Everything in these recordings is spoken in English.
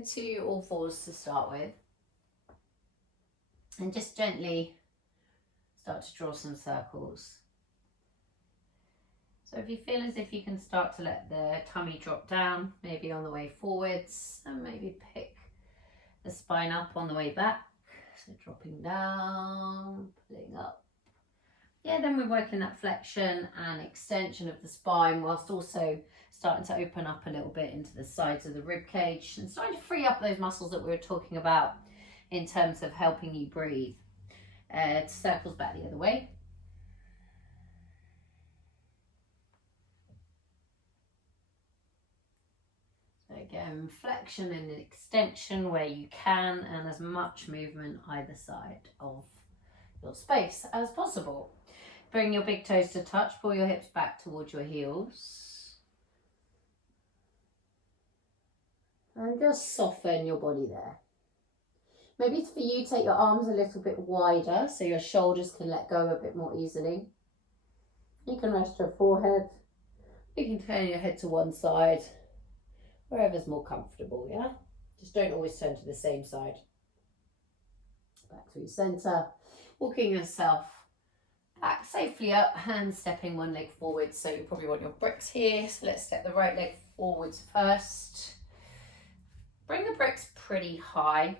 To all fours to start with, and just gently start to draw some circles. So if you feel as if you can start to let the tummy drop down, maybe on the way forwards, and maybe pick the spine up on the way back. So dropping down, pulling up. Yeah, then we're working that flexion and extension of the spine whilst also starting to open up a little bit into the sides of the rib cage and starting to free up those muscles that we were talking about in terms of helping you breathe. Circles back the other way. So again, flexion and extension where you can, and as much movement either side of your space as possible. Bring your big toes to touch, pull your hips back towards your heels. And just soften your body there. Maybe for you, take your arms a little bit wider so your shoulders can let go a bit more easily. You can rest your forehead. You can turn your head to one side, wherever's more comfortable, yeah? Just don't always turn to the same side. Back through center, walking yourself back safely up, hand stepping one leg forward. So you probably want your bricks here. So let's step the right leg forwards first. Bring the bricks pretty high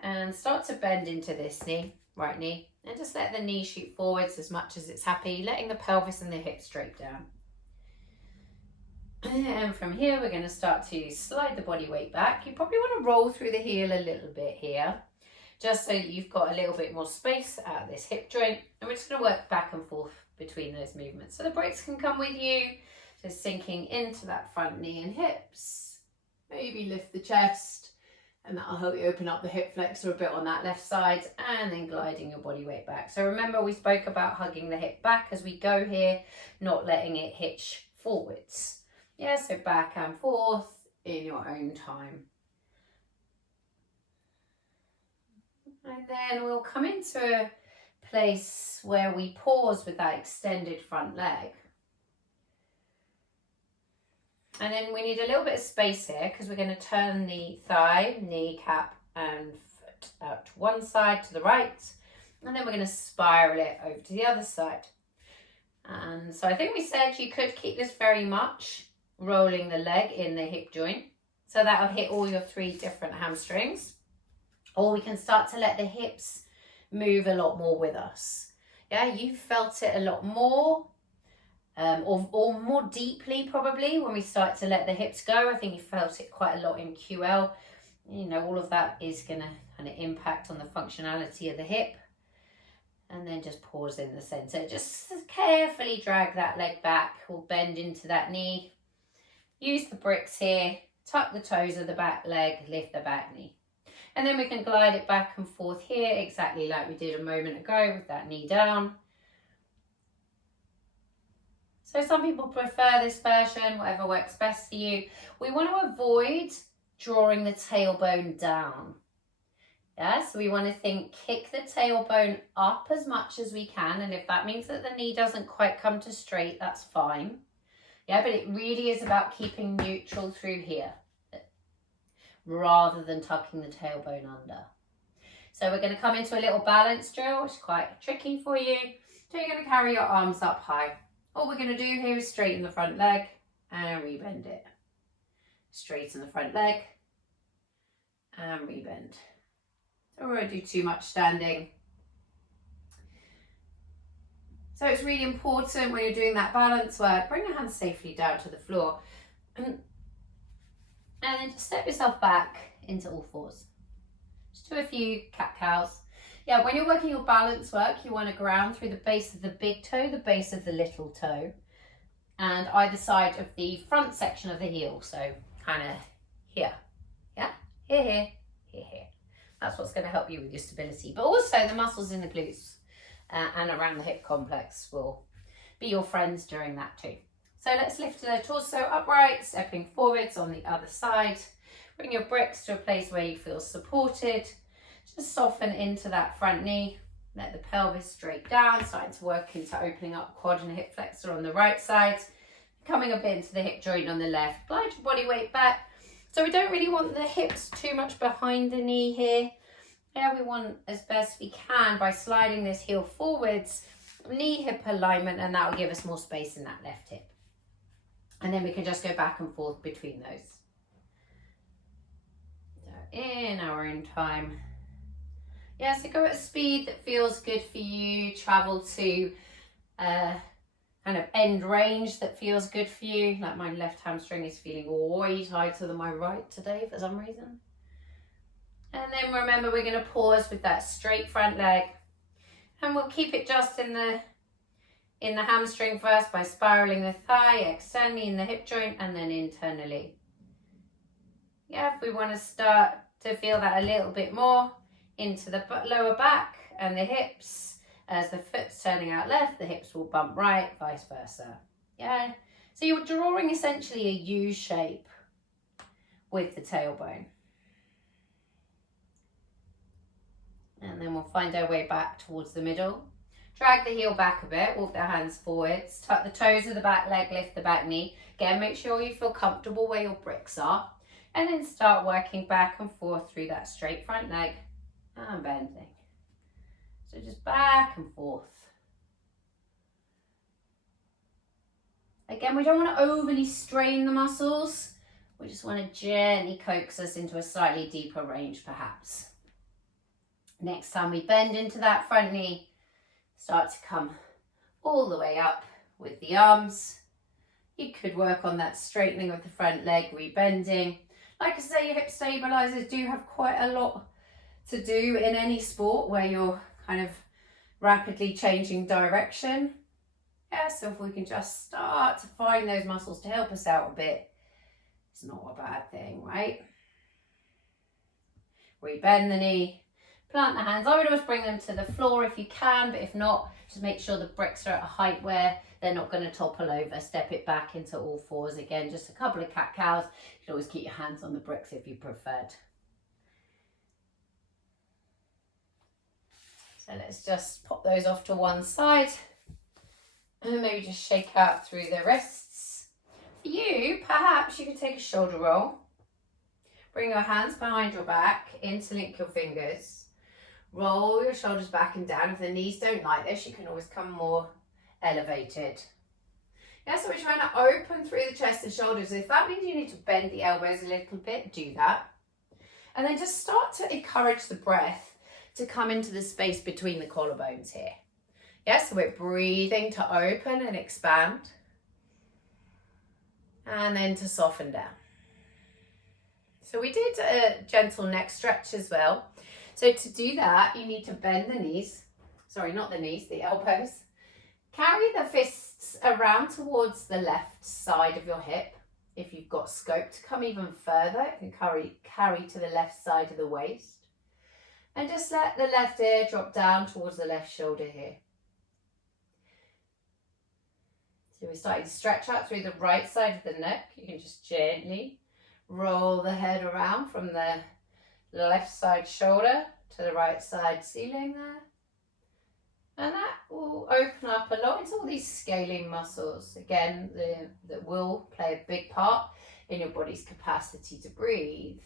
and start to bend into this knee, right knee, and just let the knee shoot forwards as much as it's happy, letting the pelvis and the hips straight down. And from here, we're going to start to slide the body weight back. You probably want to roll through the heel a little bit here, just so you've got a little bit more space out of this hip joint. And we're just going to work back and forth between those movements. So the bricks can come with you, just sinking into that front knee and hips. Maybe lift the chest, and that'll help you open up the hip flexor a bit on that left side, and then gliding your body weight back. So remember, we spoke about hugging the hip back as we go here, not letting it hitch forwards. Yeah, so back and forth in your own time. And then we'll come into a place where we pause with that extended front leg. And then we need a little bit of space here because we're going to turn the thigh, kneecap and foot out to one side to the right. And then we're going to spiral it over to the other side. And so I think we said you could keep this very much rolling the leg in the hip joint. So that'll hit all your 3 different hamstrings. Or we can start to let the hips move a lot more with us. Yeah, you felt it a lot more. Or more deeply probably when we start to let the hips go. I think you felt it quite a lot in QL. You know, all of that is going to kind of impact on the functionality of the hip. And then just pause in the center. Just carefully drag that leg back or bend into that knee. Use the bricks here. Tuck the toes of the back leg, lift the back knee. And then we can glide it back and forth here exactly like we did a moment ago with that knee down. So some people prefer this version, whatever works best for you. We want to avoid drawing the tailbone down. Yeah, so we want to think kick the tailbone up as much as we can. And if that means that the knee doesn't quite come to straight, that's fine. Yeah, but it really is about keeping neutral through here rather than tucking the tailbone under. So we're going to come into a little balance drill, which is quite tricky for you. So you're going to carry your arms up high. All we're going to do here is straighten the front leg and rebend it. Straighten the front leg and rebend. Don't want to do too much standing. So it's really important when you're doing that balance work, bring your hands safely down to the floor. And then just step yourself back into all fours. Just do a few cat-cows. Yeah, when you're working your balance work, you want to ground through the base of the big toe, the base of the little toe, and either side of the front section of the heel. So kind of here, yeah, here. That's what's going to help you with your stability. But also the muscles in the glutes and around the hip complex will be your friends during that too. So let's lift the torso upright, stepping forwards on the other side. Bring your bricks to a place where you feel supported. Just soften into that front knee. Let the pelvis straight down, starting to work into opening up quad and hip flexor on the right side. Coming up into the hip joint on the left. Glide your body weight back. So we don't really want the hips too much behind the knee here. Yeah, we want as best we can by sliding this heel forwards, knee hip alignment, and that will give us more space in that left hip. And then we can just go back and forth between those. So in our own time. Yeah, so go at a speed that feels good for you. Travel to kind of end range that feels good for you. Like my left hamstring is feeling way tighter than my right today for some reason. And then remember, we're going to pause with that straight front leg. And we'll keep it just in the hamstring first by spiraling the thigh, externally in the hip joint, and then internally. Yeah, if we want to start to feel that a little bit more into the lower back and the hips, as the foot's turning out left, the hips will bump right, vice versa. Yeah, so you're drawing essentially a U shape with the tailbone. And then we'll find our way back towards the middle. Drag the heel back a bit, walk the hands forwards, tuck the toes of the back leg, lift the back knee. Again, make sure you feel comfortable where your bricks are. And then start working back and forth through that straight front leg and bending. So just back and forth. Again, we don't want to overly strain the muscles. We just want to gently coax us into a slightly deeper range perhaps. Next time we bend into that front knee, start to come all the way up with the arms. You could work on that straightening of the front leg, rebending. Like I say, your hip stabilizers do have quite a lot to do in any sport where you're kind of rapidly changing direction. Yeah, so if we can just start to find those muscles to help us out a bit, it's not a bad thing, right? Rebend the knee. Plant the hands. I would always bring them to the floor if you can, but if not, just make sure the bricks are at a height where they're not going to topple over. Step it back into all fours. Again, just a couple of cat-cows. You can always keep your hands on the bricks if you preferred. So let's just pop those off to one side. And maybe just shake out through the wrists. For you, perhaps you could take a shoulder roll. Bring your hands behind your back, interlink your fingers. Roll your shoulders back and down. If the knees don't like this, you can always come more elevated. Yeah, so we're trying to open through the chest and shoulders. If that means you need to bend the elbows a little bit, do that. And then just start to encourage the breath to come into the space between the collarbones here. Yeah, so we're breathing to open and expand. And then to soften down. So we did a gentle neck stretch as well. So to do that, you need to bend the knees. Sorry, not the knees, the elbows. Carry the fists around towards the left side of your hip. If you've got scope to come even further, you can carry to the left side of the waist. And just let the left ear drop down towards the left shoulder here. So we're starting to stretch out through the right side of the neck. You can just gently roll the head around from the left side shoulder to the right side ceiling there. And that will open up a lot into all these scaling muscles. Again, that will play a big part in your body's capacity to breathe.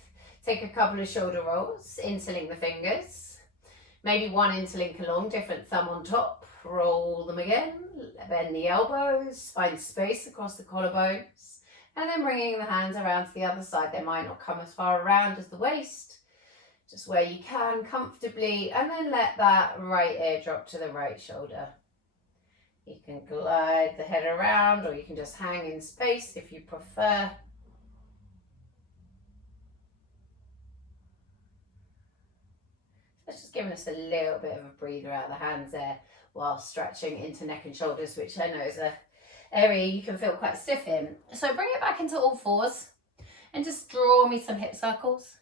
Take a couple of shoulder rolls, interlink the fingers. Maybe one interlink along, different thumb on top. Roll them again, bend the elbows, find space across the collarbones. And then bringing the hands around to the other side. They might not come as far around as the waist. Just where you can comfortably, and then let that right ear drop to the right shoulder. You can glide the head around, or you can just hang in space if you prefer. That's just giving us a little bit of a breather out of the hands there while stretching into neck and shoulders, which I know is an area you can feel quite stiff in. So bring it back into all fours and just draw me some hip circles.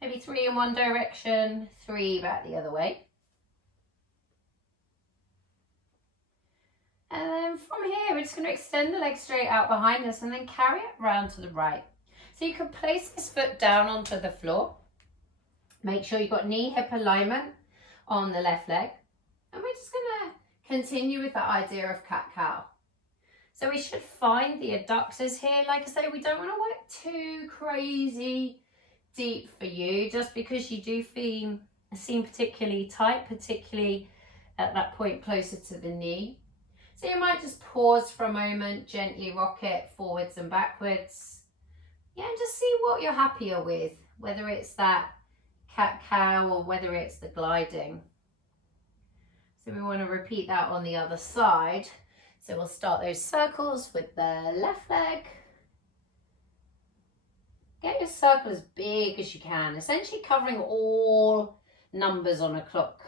Maybe 3 in one direction, 3 back the other way. And then from here, we're just going to extend the leg straight out behind us and then carry it round to the right. So you can place this foot down onto the floor. Make sure you've got knee-hip alignment on the left leg. And we're just going to continue with that idea of cat-cow. So we should find the adductors here. Like I say, we don't want to work too crazy deep for you, just because you do seem particularly tight, particularly at that point closer to the knee. So you might just pause for a moment, gently rock it forwards and backwards. Yeah, and just see what you're happier with, whether it's that cat-cow or whether it's the gliding. So we want to repeat that on the other side. So we'll start those circles with the left leg. Get your circle as big as you can, essentially covering all numbers on a clock.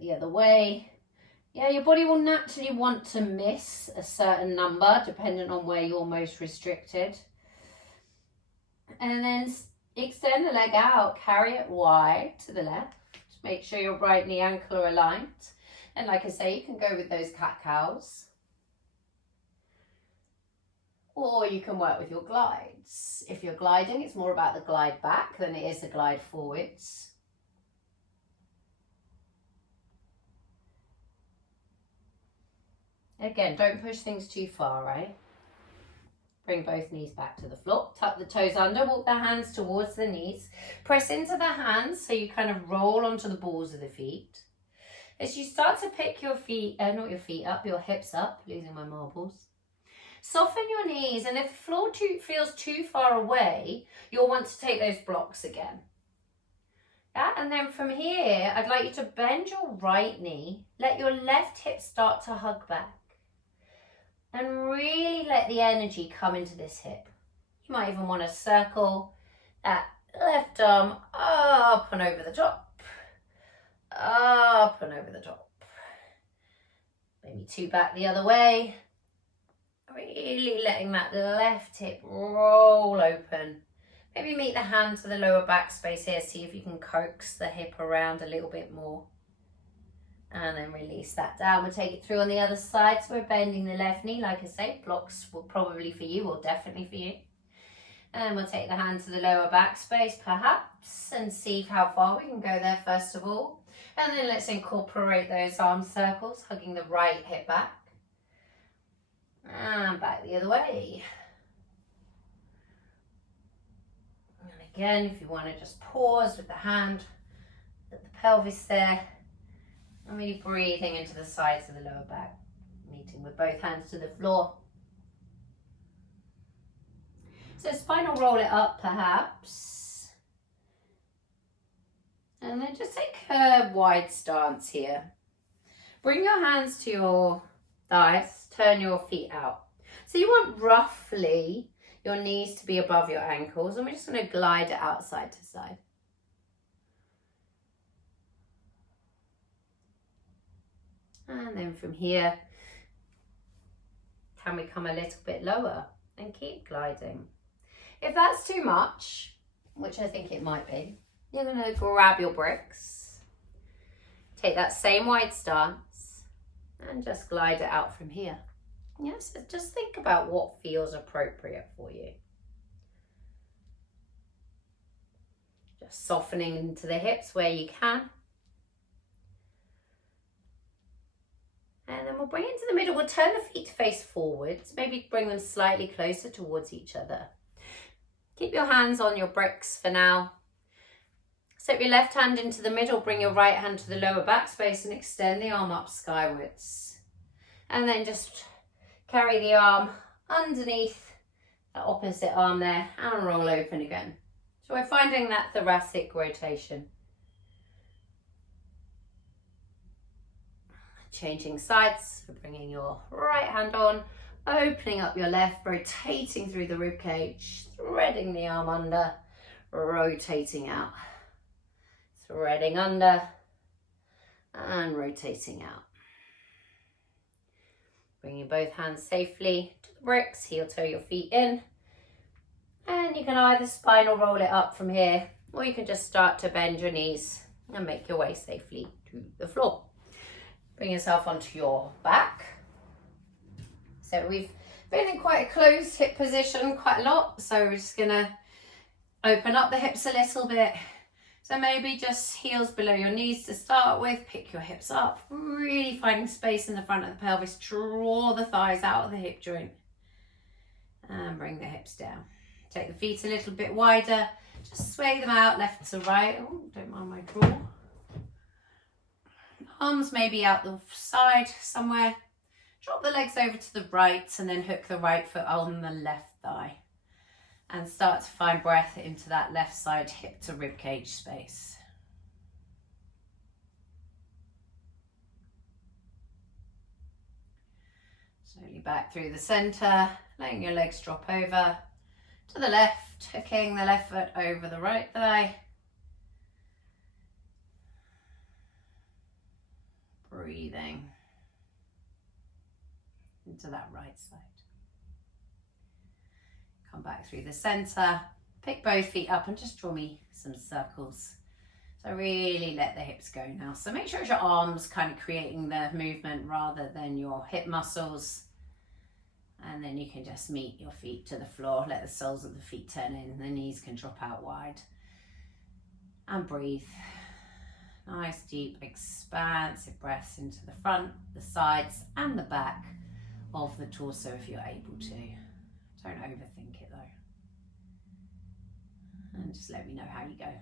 The other way. Yeah, your body will naturally want to miss a certain number depending on where you're most restricted. And then extend the leg out, carry it wide to the left. Make sure your right knee ankle are aligned. And like I say, you can go with those cat-cows. Or you can work with your glides. If you're gliding, it's more about the glide back than it is the glide forwards. Again, don't push things too far, right? Bring both knees back to the floor. Tuck the toes under, walk the hands towards the knees. Press into the hands so you kind of roll onto the balls of the feet. As you start to pick your feet, not your feet up, your hips up, losing my marbles. Soften your knees, and if the floor feels too far away, you'll want to take those blocks again. Yeah, and then from here, I'd like you to bend your right knee, let your left hip start to hug back. And really let the energy come into this hip. You might even want to circle that left arm up and over the top. Up and over the top. Maybe two back the other way. Really letting that left hip roll open. Maybe meet the hand to the lower back space here. See if you can coax the hip around a little bit more. And then release that down. We'll take it through on the other side. So we're bending the left knee. Like I say, blocks will probably for you or definitely for you. And we'll take the hand to the lower back space perhaps and see how far we can go there first of all. And then let's incorporate those arm circles, hugging the right hip back. And back the other way. And again, if you want to just pause with the hand at the pelvis there. And really breathing into the sides of the lower back. Meeting with both hands to the floor. So spinal roll it up perhaps. And then just take a wide stance here. Bring your hands to your thighs. Turn your feet out. So you want roughly your knees to be above your ankles. And we're just going to glide it out side to side. And then from here, can we come a little bit lower and keep gliding? If that's too much, which I think it might be, you're going to grab your bricks, take that same wide stance and just glide it out from here. Yes, so just think about what feels appropriate for you. Just softening into the hips where you can. And then we'll bring it to the middle. We'll turn the feet to face forwards. Maybe bring them slightly closer towards each other. Keep your hands on your bricks for now. Step your left hand into the middle. Bring your right hand to the lower back space and extend the arm up skywards. And then just carry the arm underneath the opposite arm there and roll open again. So we're finding that thoracic rotation. Changing sides, so bringing your right hand on, opening up your left, rotating through the rib cage, threading the arm under, rotating out, threading under and rotating out. Bringing both hands safely to the bricks, heel toe your feet in, and you can either spinal roll it up from here or you can just start to bend your knees and make your way safely to the floor. Bring yourself onto your back. So we've been in quite a closed hip position quite a lot. So we're just gonna open up the hips a little bit, So maybe just heels below your knees to start with, pick your hips up, really finding space in the front of the pelvis, draw the thighs out of the hip joint and bring the hips down. Take the feet a little bit wider, just sway them out left to right. Oh, don't mind my draw. Arms maybe out the side somewhere. Drop the legs over to the right and then hook the right foot on the left thigh. And start to find breath into that left side hip to rib cage space. Slowly back through the center, letting your legs drop over to the left, hooking the left foot over the right thigh. Breathing into that right side. Come back through the center, pick both feet up and just draw me some circles. So really let the hips go now. So make sure it's your arms kind of creating the movement rather than your hip muscles. And then you can just meet your feet to the floor. Let the soles of the feet turn in. The knees can drop out wide. And breathe. Nice, deep, expansive breaths into the front, the sides and the back of the torso if you're able to. Don't overthink it though. And just let me know how you go.